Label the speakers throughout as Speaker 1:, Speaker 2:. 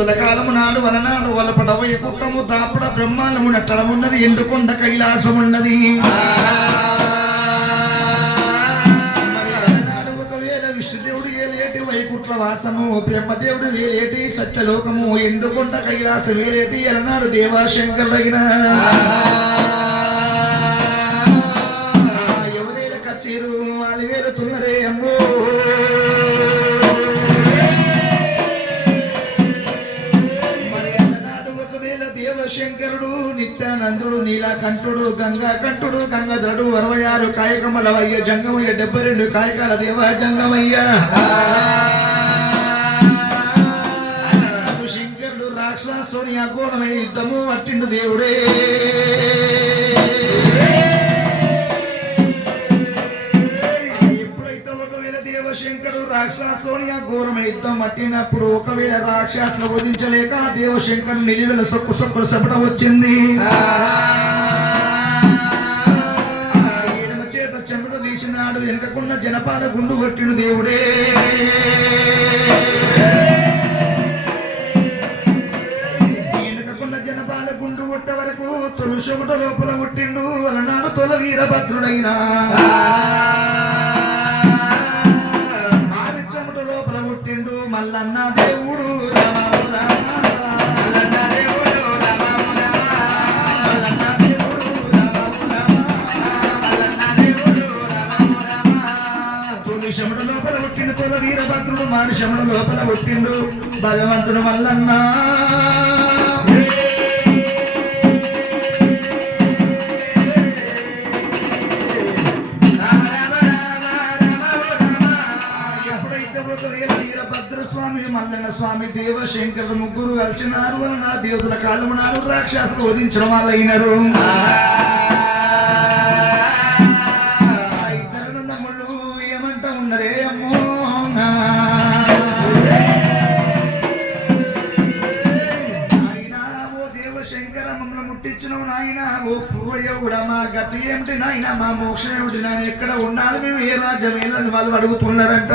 Speaker 1: కాలము నాడు వలనాడు వలపడ వైకుంఠము దాపుడ బ్రహ్మాండము నట్టడమున్నది. ఎండుకొండ కైలాసమున్నది. ఒకవేళ విష్ణుదేవుడు ఏలేటి వైకుట్ల వాసము బ్రహ్మదేవుడు వేలేటి సత్యలోకము ఎండుకొండ కైలాసం వేలేటి అలనాడు దేవాశంకరుడైన. ఎవరేల కచ్చేరు వాళ్ళు శంకరుడు నిత్యానందుడు నీలాకంఠుడు గంగా కంఠుడు గంగాధరుడు అరవై ఆరు కాయకమలవయ్య జంగమయ్య డెబ్బై రెండు కాయకాల దేవ జంగమయ్య. శంకరుడు రాక్షసుని అగోణమైన యుద్ధము అట్టిండు దేవుడే. దేవశంకరుడు రాక్షసుని ఘోరమైన యుద్ధం పట్టినప్పుడు ఒకవేళ రాక్షసులు వధించలేక దేవశంకరుడు నిలువెల సొక్కు సొక్కుడు సపట వచ్చింది. చేత చెమట తీసినాడు వెనకకున్న జనపాల గుండు కొట్టిన దేవుడే. వెనకకున్న జనపాల గుండు కొట్ట వరకు తొలి చెమట లోపల కొట్టిండు. అలనాడు తొల వీరభద్రుడైనా రామ. తొలి శముడు లోపల పుట్టిండు తొల వీరభద్రుడు మాని శముడు లోపల పుట్టిండు భగవంతుడు మల్లన్న స్వామి స్వామి దేవశంకర ముగ్గురు కలిసినారు వలన దేవతల కాలము నాడు రాక్షసులు వధించడం వాళ్ళు అయినారు. ఓ ముట్టించిన ఓ మా గతి ఏమిటి నాయన? మా మోక్షం ఏమిటి నాయన? ఎక్కడ ఉండాలి మేము? ఏ రాజ్యం? వెళ్ళని వాళ్ళు అడుగుతున్నారంట.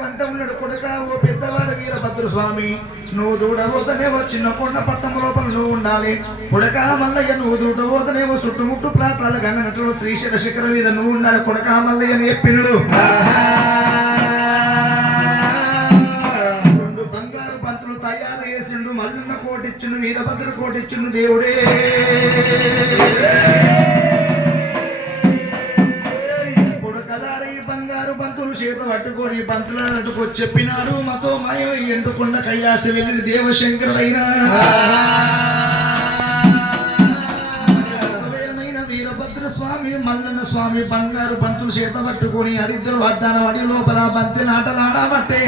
Speaker 1: వంట ఉన్నాడు కొడుక ఓ పెద్దవాడు వీరభద్ర స్వామి నువ్వు దూడబోతనేవో చిన్న కొండ పట్టం లోపల నువ్వు ఉండాలి. కొడక మల్లయ్య నువ్వు దూడబోతనేవో చుట్టుముట్టు ప్రాంతాల గంగనట్లు శ్రీశైల శిఖర మీద నువ్వు ఉండాలి. కొడక మల్లయ్య అని చెప్పినడు రెండు బంగారు పంతులు తయారు చేసిండు మల్లున్న కోటిచ్చును వీరభద్ర కోటిచ్చును దేవుడే. పట్టుకొని పంతులకు చెప్పినాడు మతో మయం ఎండుకున్న కైలాస వెళ్ళిన దేవశంకరుడైనా? వీరభద్ర స్వామి మల్లన్న స్వామి బంగారు పంతులు చేత పట్టుకొని అడిద్దరు వద్దాన వడి లోపల బంతి నాటలాడబట్టే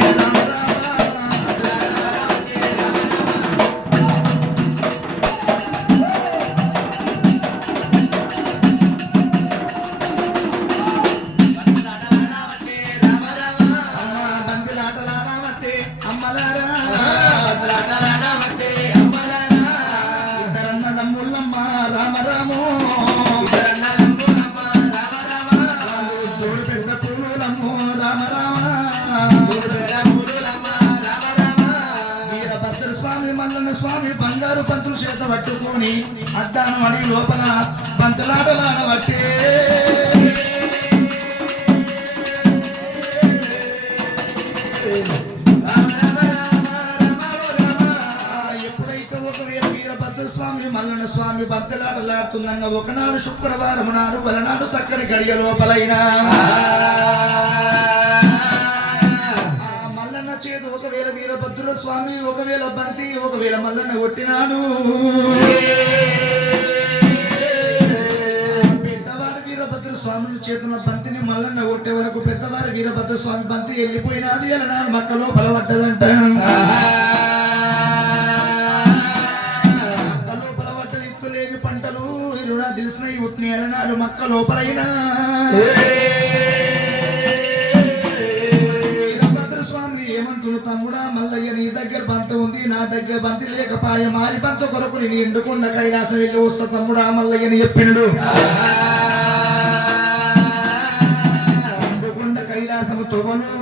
Speaker 1: చేత పట్టుకొని అద్దాను అడిగి లోపల పంతలాటలాడబట్టే భక్తులాటలాడుతుండగా ఒకనాడు శుక్రవారం నాడు వలనాడు సక్కడి గడియ లోపలైనా. మల్లన్న చేదు ఒకవేళ వీరభద్ర స్వామి ఒకవేళ బంతి ఒకవేళ మల్లన్న కొట్టినాడు పెద్దవాడు వీరభద్ర స్వామి చేతున్న బంతిని మల్లన్న కొట్టే వరకు పెద్దవారు వీరభద్ర స్వామి బంతి వెళ్ళిపోయినది అలా మక్కలో బలపడ్డదంట అలనాడు లోపలైనా. వీరభద్ర స్వామి ఏమంటుడు తమ్ముడా? మల్లయ్య నీ దగ్గర బంత ఉంది నా దగ్గర బంతి లేకపాయ మారి బంత కొరకు నేను ఎండుకున్న కైలాసం వెళ్ళి వస్తా తమ్ముడా మల్లయ్యని చెప్పిండు చెప్పినడు కైలాసం కైలాసము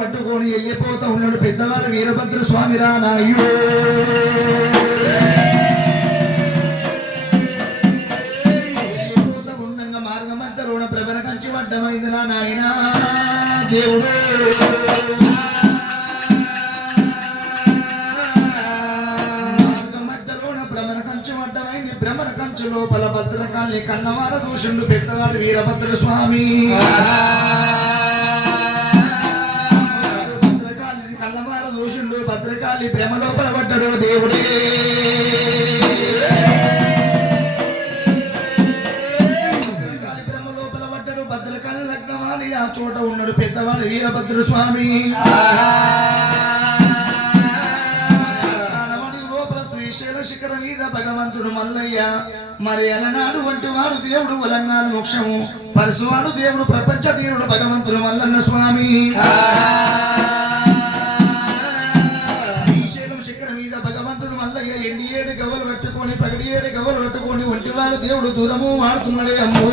Speaker 1: పట్టుకొని వెళ్ళిపోతా ఉన్నాడు పెద్దవాడు వీరభద్ర స్వామి రానాయో లోపల భద్రకాళి కన్నవార దూషుడు పెద్దవాడు వీరభద్ర స్వామి. భద్రకాళి కన్నవార దూషుడు భద్రకాళి భ్రమ లోపల పడ్డాడు దేవుడే. పెద్దవాడు వీరభద్ర స్వామి. లోపల శ్రీశైల శిఖర మీద భగవంతుడు మల్లయ్య. మరి అలనాడు వంటి వాడు దేవుడు వలంగాను మోక్షము. పరశువాడు దేవుడు ప్రపంచ దేవుడు భగవంతుడు మల్లన్న స్వామి. శ్రీశైలం శిఖర మీద భగవంతుడు మల్లయ్య ఎండి ఏడు గవ్వలు పెట్టుకొని పగడి ఏడు గవ్వలు పెట్టుకొని ఒంటివాడు దేవుడు దూరము వాడుతున్నాడే అమ్ము.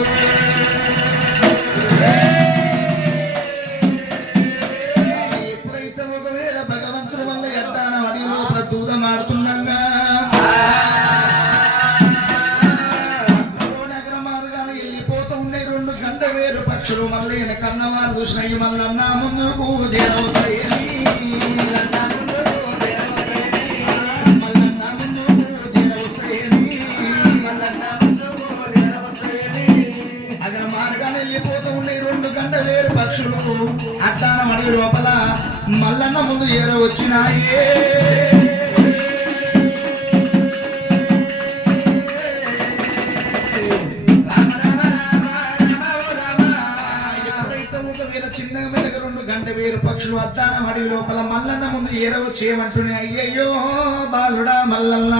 Speaker 1: పక్షులు అద్దాన మడి లోపల మల్లన్న ముందు ఏర వచ్చేయమంటున్నాయి అయ్యయ్యో బాలుడా మల్లన్న.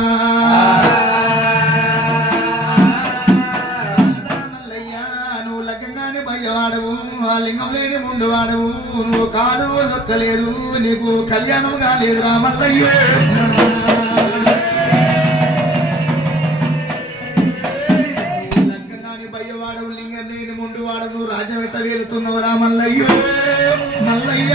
Speaker 1: నువ్వు లగ్గంగానే భయ్యవాడవు ఆ లింగం లేని ముందు వాడవు నువ్వు కాడు దొక్కలేదు నీకు కళ్యాణం కాలేదురా మల్లయ్య లగ్గంగాని భయ్యవాడవు లింగం లేని ముందు వాడవు రాజ్యం ఎట్ట వేలుతున్నవరా మల్లయ్య మల్లయ్య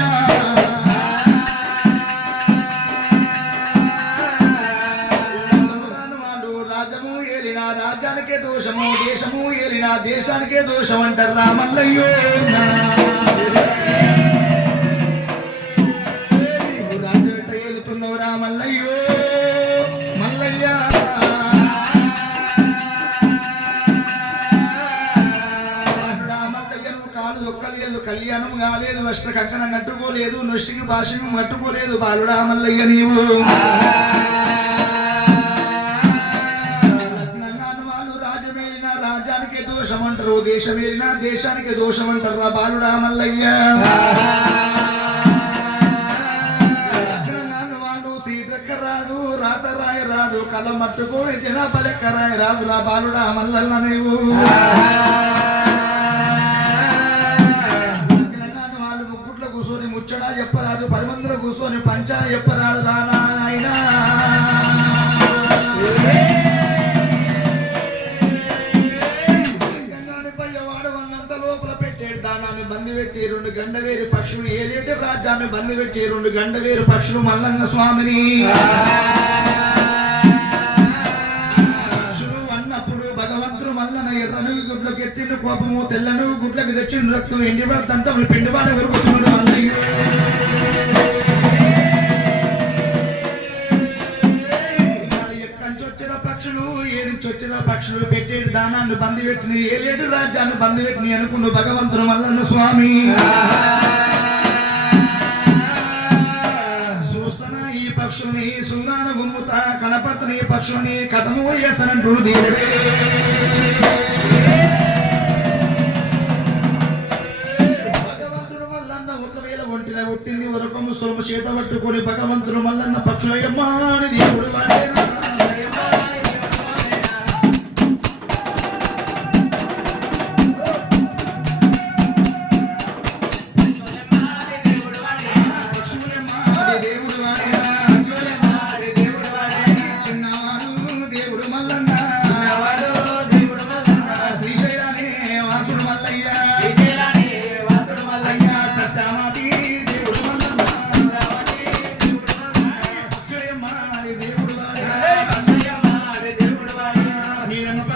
Speaker 1: వాడు రాజ్యానికే దోషము దేశము ఏలిన దేశానికే దోషం అంటారు రామల్లయ్యో. కళ్యాణం కాలేదు అష్ట కక్కన కట్టుకోలేదు నొష్టికి భాషను కట్టుకోలేదు బాలుడా మల్లయ్య నీవు. లగ్నంగాను వాళ్ళు రాజ్యమేలిన రాజ్యానికి దోషం అంటారు దేశానికి దోషం అంటారు రా బాలుడా మల్లయ్య. వాళ్ళు సీటెక్క రాదు రాత రాయ రాదు కళ్ళ మట్టుకోని జనాభా లెక్క రాయ రాదు రా బాలుడా మల్లన్న నీవు. ఏలేటి బంది పెట్టి రెండు గండవేరు పక్షులు మల్లన్న స్వామిని. పక్షులు అన్నప్పుడు భగవంతుడు మల్లన్న ఎర్రను గుడ్లకు ఎత్తిండు కోపము తెల్లను గుడ్లకు తెచ్చిండు రక్తం ఎండి పడతంతా పిండివాడ కొరుకుతున్నాడు మల్లయ్య ఎక్కడి వచ్చిన పక్షులు ఏడించి వచ్చిన పక్షులు పెట్టేడు దానాన్ని బంది పెట్టిన ఏలేడు రాజ్యాన్ని బంది పెట్టిన అనుకుండు భగవంతుడు మల్లన్న స్వామి. ఈ పక్షుని గుమ్ముత కనపర్తని పక్షుని కథము వేస్తానంటుడు దేవుడే. భగవంతుడు మల్లన్న ఒకవేళ ఒంటిన ఒట్టింది వరకము సులభ చేత పట్టుకొని భగవంతుడు మల్లన్న పక్షులయ్యమ్మా అని దేవుడు వాడేనా?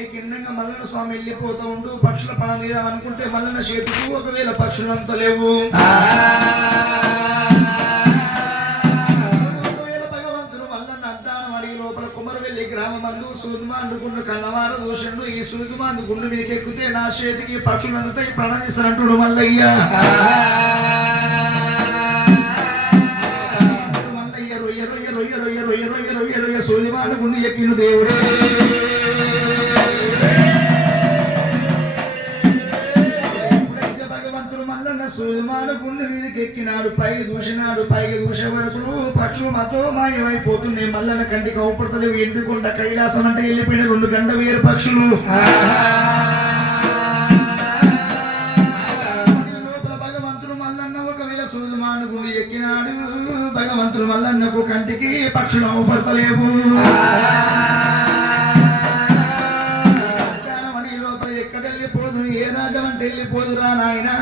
Speaker 1: ఉన్నాయి కిందంగా మల్లన్న స్వామి వెళ్ళిపోతూ ఉండు పక్షుల మీద అనుకుంటే మల్లన్న చేతుకు ఒకవేళ పక్షులు అంత లేవు. ఒకవేళ భగవంతుడు మల్లన్న అద్దానం అడిగి లోపల కుమరవెల్లి గ్రామమందు సూదుమాండుకుండు కళ్ళవార దూషణుడు ఈ సూదుమాందు గుండు మీకు ఎక్కితే నా చేతికి పక్షులు అందుతాయి ప్రణదిస్తానంటుడు మల్లయ్య. మల్లయ్య రొయ్య రొయ్య రొయ్య రొయ్య రొయ్య రొయ్య రొయ్య రొయ్య సూదిమాండు గుండు ఎక్కిను దేవుడే. ఎక్కినాడు పైకి దూసినాడు పైకి దూసే వరకు పక్షులు మతో మాయమైపోతున్నాయి. మల్లన్న కంటికి అవుపడతలేవు ఎండుకుంట కైలాసం అంటే వెళ్ళిపోయిన రెండు గంట వేరు పక్షులు. లోపల భగవంతుడు మల్లన్న ఒకవేళ సూదుమాను ఎక్కినాడు భగవంతుడు మల్లన్నకు కంటికి పక్షులు అవుపడతలేవు మణి ఎక్కడ వెళ్ళిపోదు ఏ రాజమంటే అంటే వెళ్ళిపోదురా నాయనా?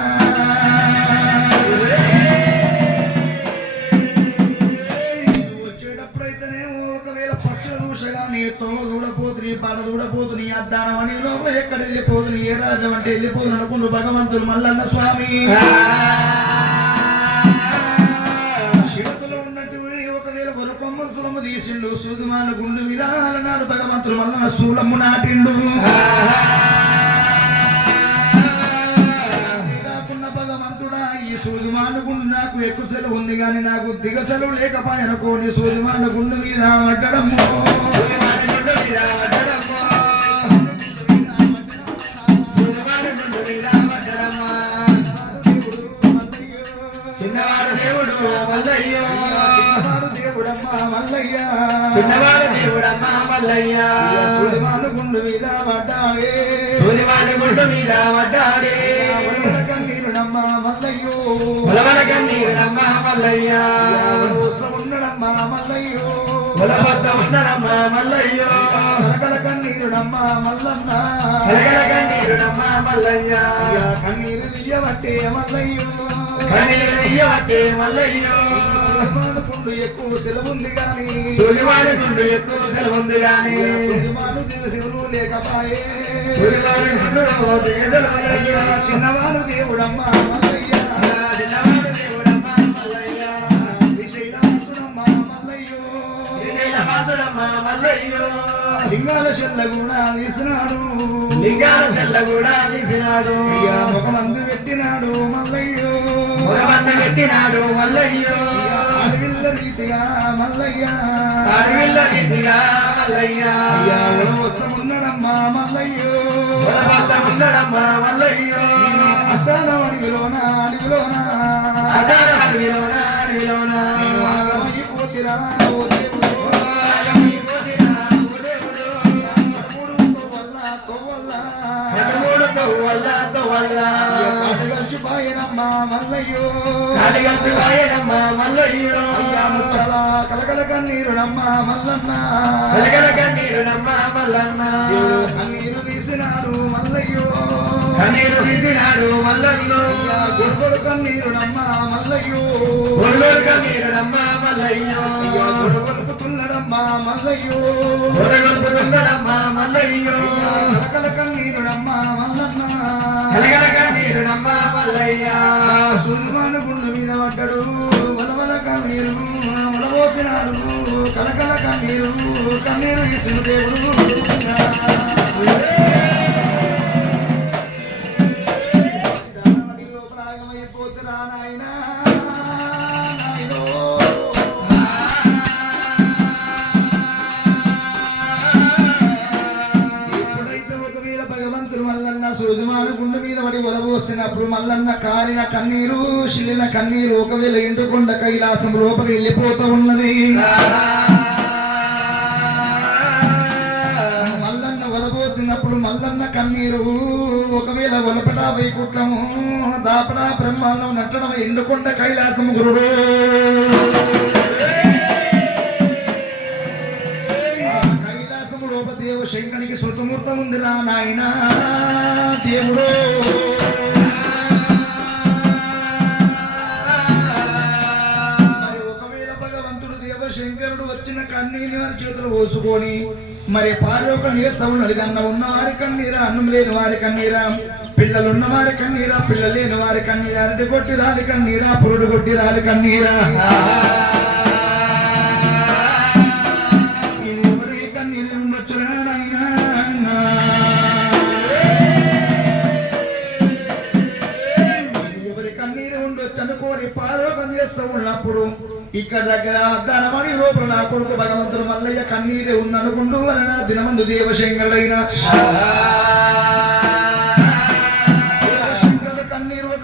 Speaker 1: దూడపోతు నీ నీ అద్దానం అని లోపల ఎక్కడ వెళ్ళిపోదు నీ ఏ రాజం అంటే వెళ్ళిపోదు అనుకుంటూ భగవంతుడు మల్లన్న స్వామి. శివతలో ఉన్నట్టు ఒకవేళ వరకొమ్మ సులము తీసిండు సూదుమాను గుండు మీద అలనాడు భగవంతుడు మల్లన్న శూలము నాటిండు. కాకుండా భగవంతుడా ఈ గుండు నాకు ఎక్కువ సెలవు ఉంది కానీ నాకు దిగ సెలవు లేకపోయానుకో నీ గుండు మీద పట్టడము
Speaker 2: చిన్నవాడు
Speaker 1: దేవుడమ్మ మల్లయ్య. సూదిమాను గుండు మీద పడ్డాడే.
Speaker 2: సూర్యవాడి గుడ్డ మీద పడ్డాడే.
Speaker 1: వరవల కన్నీరునమ్మ మల్లయ్యో.
Speaker 2: ఉలవల కన్నీరుడమ్మ మల్లయ్య.
Speaker 1: ఉన్నడమ్మ మల్లయ్యో.
Speaker 2: ఉలబస్త ఉన్నదమ్మ మల్లయ్య.
Speaker 1: కలకల కన్నీరుడమ్మ మల్లన్న.
Speaker 2: కన్నీరుడమ్మ మల్లయ్య.
Speaker 1: ఇక కన్నీరు తీయబట్టే మల్లయ్యో.
Speaker 2: కన్నీరు మల్లయ్య.
Speaker 1: పుండు ఎక్కువ సెలవుంది గాని.
Speaker 2: సూర్యవాడి గుండు ఎక్కువ సెలవుంది గాని.
Speaker 1: సూర్యమాను దివసెలవు లేకపాయే.
Speaker 2: సూర్యవాడి గుండు
Speaker 1: చిన్నవాడు దేవుడమ్మ మల్లయ్య.
Speaker 2: చిన్నవాడు దేవుడమ్మ మల్లయ్య.
Speaker 1: శ్రీశైలాసుడమ్మ మల్లయ్యో.
Speaker 2: శ్రీశైలవాసుడమ్మ మల్లయ్య.
Speaker 1: లింగాల చెల్ల కూడా తీసినాడు.
Speaker 2: లింగాల సెల్ల కూడా తీసినాడు.
Speaker 1: ఒక మందు పెట్టినాడు మల్లయ్యో.
Speaker 2: మురమంద పెట్టినాడు మల్లయ్య.
Speaker 1: అడవిల్ల రీతిగా మల్లయ్య.
Speaker 2: అడవిల్ల రీతిగా మల్లయ్య.
Speaker 1: అయ్యా ఉలవసమున్నడమ్మా మల్లయ్యో.
Speaker 2: ఉలబస్త ఉండడమ్మ మల్లయ్య.
Speaker 1: అద్దాల అడవిలోన అడవిలోన.
Speaker 2: అదార అడవిలోన అడవిలోన.
Speaker 1: ఆగమైపోతిరా
Speaker 2: అడిగల్సి
Speaker 1: రాయడమ్మ మల్లయ్యో. ముచ్చల కలకల కన్నీరుడమ్మ మల్లన్న.
Speaker 2: కలకల కన్నీరుడమ్మ మల్లన్న.
Speaker 1: కన్నీరు తీసినాడు మల్లయ్యో.
Speaker 2: కన్నీరు తీసినాడు మల్లన్న.
Speaker 1: గుడుగొడు కన్నీరుడమ్మ మల్లయ్యో.
Speaker 2: గుడుగొడు మల్లయ్యోడమ్మా మల్లయ్యో.
Speaker 1: గుడగొలుపుతున్నాడమ్మ మల్లయ్యో.
Speaker 2: గుడగొలుపుతున్నాడమ్మ మల్లయ్యో.
Speaker 1: కలకల
Speaker 2: కన్నీరుడమ్మ మల్లయ్య.
Speaker 1: సురుమనుకుండు పడ్డాడు వలవల కన్నీరు వలబోసినాడు కలకల కన్నీరు కన్నీరు ఇసుడు దేవుడు లోపల ఆగమైపోతురా నాయనా వెళ్ళినప్పుడు మల్లన్న కారిన కన్నీరు శిలిన కన్నీరు ఒకవేళ ఇంటుకొండ కైలాసం లోపల వెళ్ళిపోతూ ఉన్నది. మల్లన్న ఒలబోసినప్పుడు మల్లన్న కన్నీరు ఒకవేళ ఒలపడా వైకుట్లము దాపడా బ్రహ్మాండం నట్టడం ఎండుకొండ కైలాసం గురుడు దేవశంకరికి సుతమూర్తం ఉందిరా నాయన దేవుడు. కన్నీళ్ళు వారి చేతులు పోసుకొని మరి పాలోక నేస్తవులు అడిగన్న ఉన్న వారి కన్నీరా అన్నం లేని వారి కన్నీరా పిల్లలు ఉన్న వారి కన్నీరా పిల్లలు లేని వారి కన్నీరా అరటి కొట్టి రాలి కన్నీరా పురుడు కొట్టి రాలి కన్నీరా. ఎవరి కన్నీరు ఉండొచ్చు అనుకోని పారోగం చేస్తూ ఉన్నప్పుడు ఇక్కడ దగ్గర ధనమణి లోపల నా కొడుకు భగవంతుడు మల్లయ్య కన్నీరే ఉందనుకుంటూ వలన దినమందు దేవశంకరుడైన.